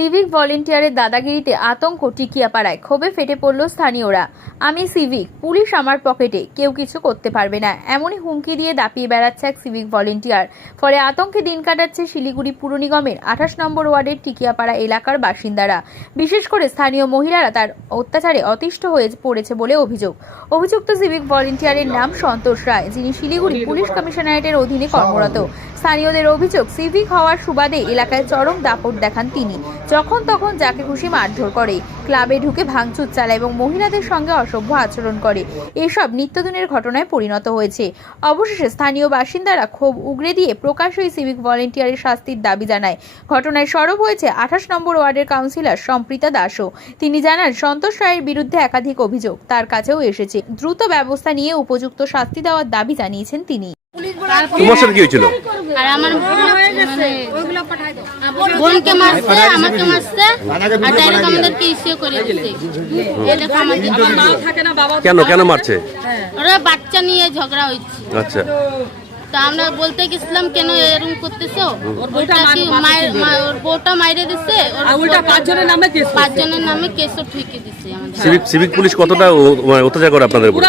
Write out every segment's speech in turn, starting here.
Civic ভলেন্টিয়ারের দাদাগিরিতে আতঙ্ক টিকিয়াপাড়ায়, ক্ষোভে ফেটে পড়ল স্থানীয়রা। আমি সিভিক, পুলিশ আমার পকেটে, কেউ কিছু করতে পারবে না, এমনই হুমকি দিয়ে দাপিয়ে বেড়াচ্ছে এক সিভিক ভলেন্টিয়ার। ফলে আতঙ্কে দিন কাটাচ্ছে শিলিগুড়ি পুর নিগমের 28 নম্বর ওয়ার্ডের টিকিয়াপাড়া এলাকার বাসিন্দারা। বিশেষ করে স্থানীয় মহিলারা তার অত্যাচারে অতিষ্ঠ হয়ে পড়েছে বলে অভিযোগ। অভিযুক্ত সিভিক ভলেন্টিয়ারের নাম সন্তোষ রায়, যিনি শিলিগুড়ি পুলিশ কমিশনারেটের অধীনে কর্মরত। স্থানীয়দের অভিযোগ, সিভিক হওয়ার সুবাদে এলাকায় চরম দাপট দেখান তিনি। যখন তখন যাকে খুশি মারধর করে, ক্লাবে ঢুকে ভাঙচুর চালায় এবং মহিলাদের সঙ্গে অসভ্য আচরণ করে। এসব নিত্যদিনের ঘটনায় পরিণত হয়েছে। অবশেষে স্থানীয় বাসিন্দারা ক্ষোভ উগরে দিয়ে প্রকাশ্যই সিভিক ভলেন্টিয়ারের শাস্তির দাবি জানায়। ঘটনায় সরব হয়েছে 28 নম্বর ওয়ার্ডের কাউন্সিলর সম্প্রীতা দাসও। তিনি জানান, সন্তোষ রায়ের বিরুদ্ধে একাধিক অভিযোগ তার কাছেও এসেছে। দ্রুত ব্যবস্থা নিয়ে উপযুক্ত শাস্তি দেওয়ার দাবি জানিয়েছেন তিনি। তোমার সাথে কি হয়েছিল? আর আমার বোনকে মারছে, আমাকে মারছে, আর ডাইরেক্ট আমাদেরকে ইস্যু করে দিচ্ছে। কেন কেন মারছে? ওরা বাচ্চা নিয়ে ঝগড়া হচ্ছে। আচ্ছা, তা আমরা বলতে গেছিলাম, কেন এরকম করতেছো? ওটা কি ওর বউটা মাইরে দিচ্ছে, পাঁচজনের নামে কেসও ঠুকে দিচ্ছে আমাদের। সিভিক পুলিশ কতটা অত্যাচার করে আপনাদের উপর?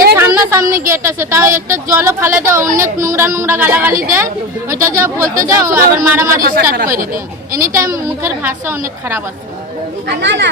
এই সামনাসামনি গেট আছে, তাও একটা জলও ফালে দেয়, অনেক নোংরা গালাগালি দেয়। ওইটা যা বলতে যাও আবার মারামারি স্টার্ট করে দেয়। এনি টাইম মুখের ভাষা অনেক খারাপ আছে।